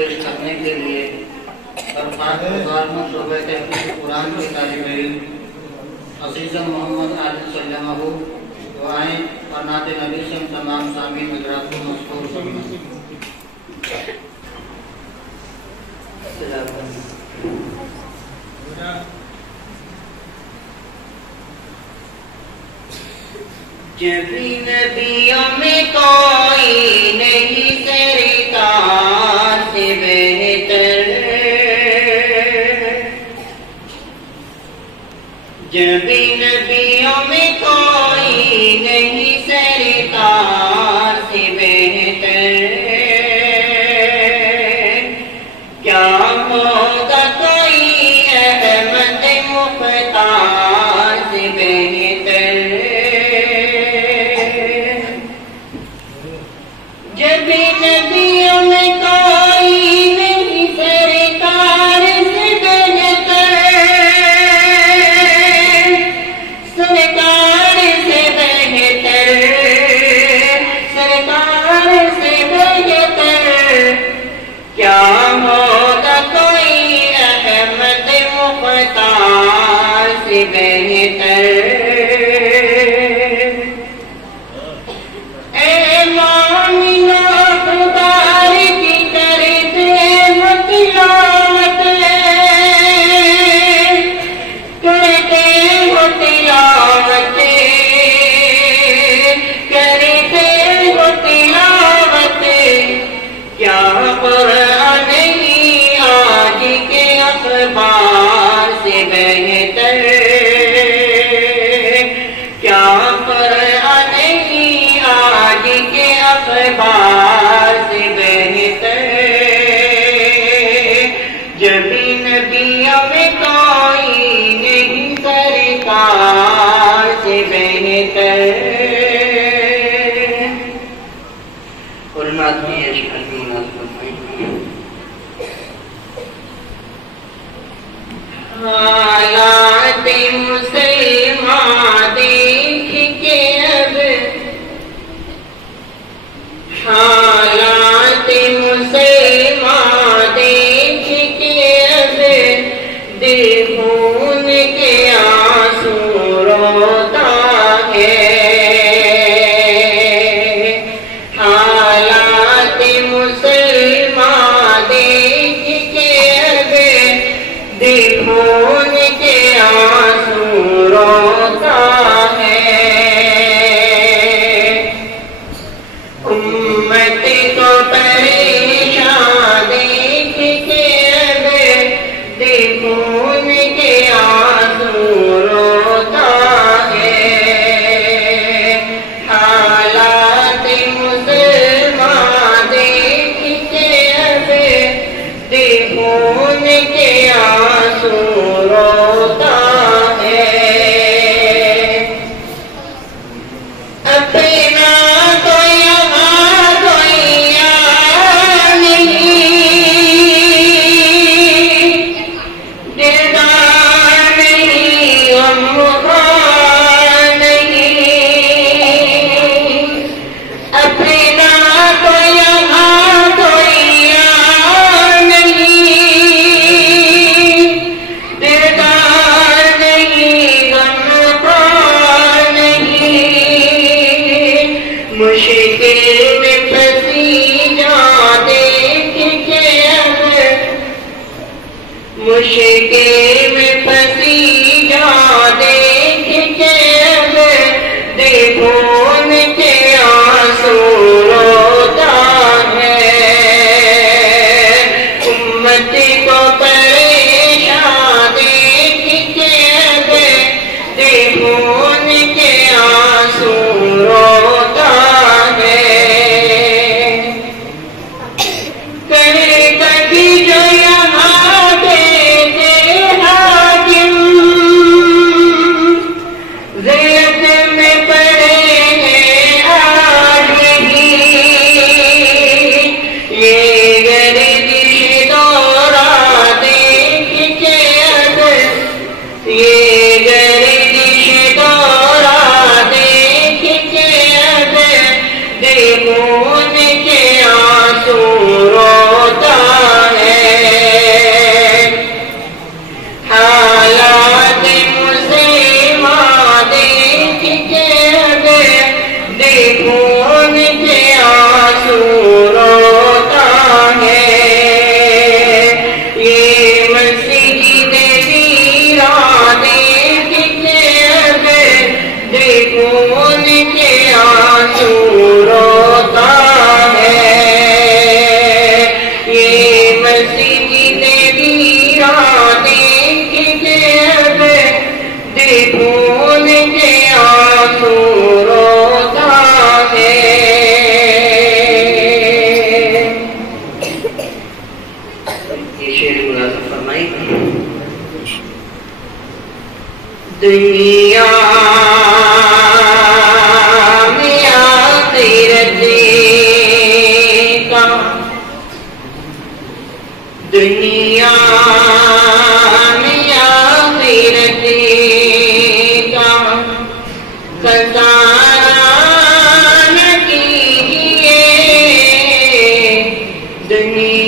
پیش کرنے کے لیے درخواست گزاروں شعبہ تحقیق قرآن کے طالب علم عزیز محمد عادل سلمہ وہ آئیں اور نعت نبی سے تمام سامعین حضرات کو مذکور فرمائیں۔ جب نبیوں میں کوئی نہیں سرکار سے بہتر، جب نبیوں میں کوئی نہیں سرکار سے بہتر، کیا ہوگا کوئی احمد مختار سے بہتر، جب نبیوں میں کوئی نہیں سرکار سے بہتر، سرکار سے بہتر، سرکار سے بہتر، کیا ہوگا کوئی احمد مختار سے بہتر، اخبار سے بہتر، کیا قرآن نہیں آج کے اخبار سے بہتر، جب نبیوں میں کوئی نہیں سرکار سے بہتر۔ قرآن کی اشعار کی مناسبت حالات مسلمان دیکھ کے اب، حالات مسلمان دیکھ کے اب، دل خون کے آنسو روتا ہے، حالات مسلمان دیکھ کے اب، دل خون کے آنسو روتا ہے، امت کو پریشان دیکھ کے اب، دل خون کے آنسو روتا ہے، حالات مسلمان دیکھ کے اب، دل خون کے آنسو روتا ہے، اپنا تو یہاں کوئی نہیں، دلدار نہیں، غمخوار نہیں، اپنا تو یہاں کوئی نہیں، دلدار نہیں، غمخوار نہیں، مشکل میں پھنسی جان دیکھ کے اب، مشکل میں پھنسی جان دیکھ کے اب، دل خون کے آنسو روتا ہے، امت کو پریشان دیکھ کے اب، دل خون کے آنسو روتا ہے، کہیں کبھی جو یہاں دیتے ہیں شعر ملازم فرمائی. دنیا میں آخرت کا، دنیا میں آخرت کا خزانہ کیجئے. دنیا